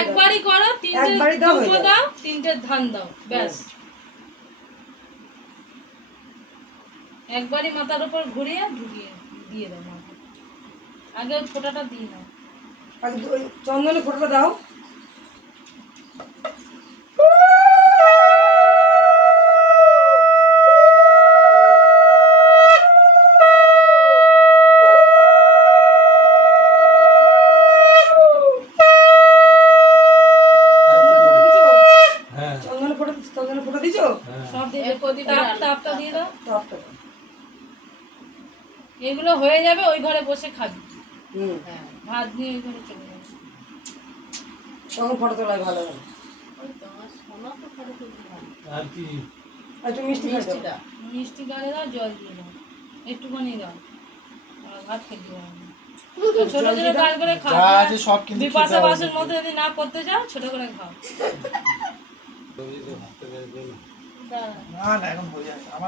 একবারই করো, তিনটে ধান দাও, ব্যাস। একবারই মাথার উপর ঘুরিয়ে ঢুকিয়ে দিয়ে দাও মাথা। আগে ওই ফোঁটাটা দিয়ে নাও, চন্দনের ফোঁটাটা দাও। এগুলো হয়ে যাবে, ওই ঘরে বসে খাবি। হ্যাঁ, ভাত নিয়ে ওই ঘরে চলে যাবে, তখন ফটো তোলাই ভালো হবে। আর কি একটু মিষ্টি দাও, মিষ্টি গালে দাও, জল দিয়ে দাও, একটুখানি দাও, ভাত খেতে হবে। ছোট ছোট গাল করে খাও, বিপাশা বাসের মধ্যে যদি না করতে যাও ছোট করে খাও।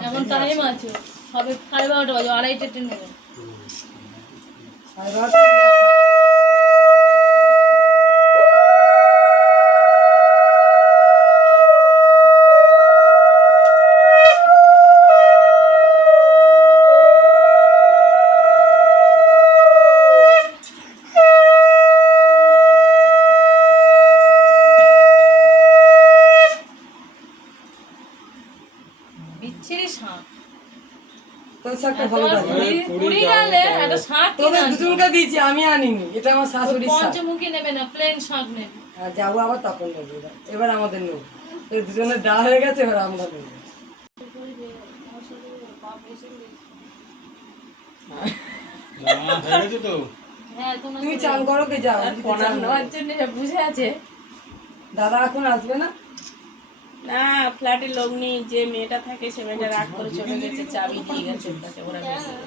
এখন টাইম আছে, হবে 12:30 বাজে, 2:30 ট্রেন নেবে। বিচ্ছিরি শাক, আমি আনিনি, এটা আমার শাশুড়ি। পঞ্চমুখী নেবে না, প্লেন শাক নেবে। যাবো আবার তখন নেবো, এবার আমাদের নেবো, দুজনের দেওয়া হয়ে গেছে, এবার আমরা নেবো। তুমি চান করো, কে যাও নেওয়ার জন্য বুঝে আছে। দাদা এখন আসবে না? না, ফ্ল্যাটে লোক নেই, যে মেয়েটা থাকে সে মেয়েটা রাগ করে চলে গেছে, চাবি দিয়ে গেছে ওর কাছে, ওরা নিয়ে গেছে।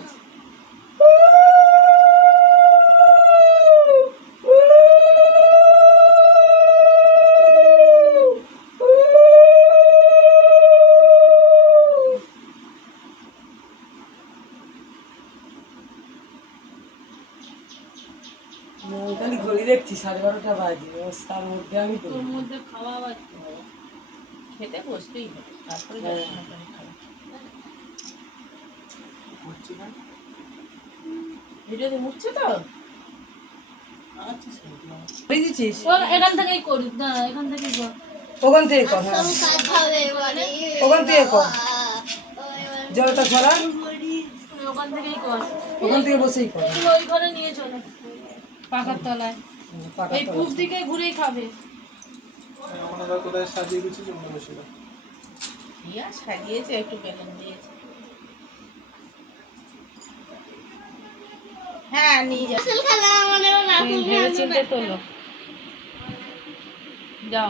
খালি ঘড়ি দেখছি 12:30 বাজে, তার মধ্যে আমি তো তোর মধ্যে খাওয়া খেতে বসতেই হবে, তারপরে ভিডিওতে মুছছে তো। এখান থেকেই করি, না এখান থেকেই কর, ওখান থেকে কর, ওখান থেকে কর, জলটা ছড়া, ওখান থেকেই কর, ওখান থেকে বসেই কর। ওই ঘরে নিয়ে চলে পাকার তলায়, এই পূব দিকে ঘুরেই খাবে। কোথায় সাজিয়ে গেছি, জন্য বসে সাজিয়েছে, একটু বেলুন দিয়েছে। হ্যাঁ, নিয়ে যাও, যাও।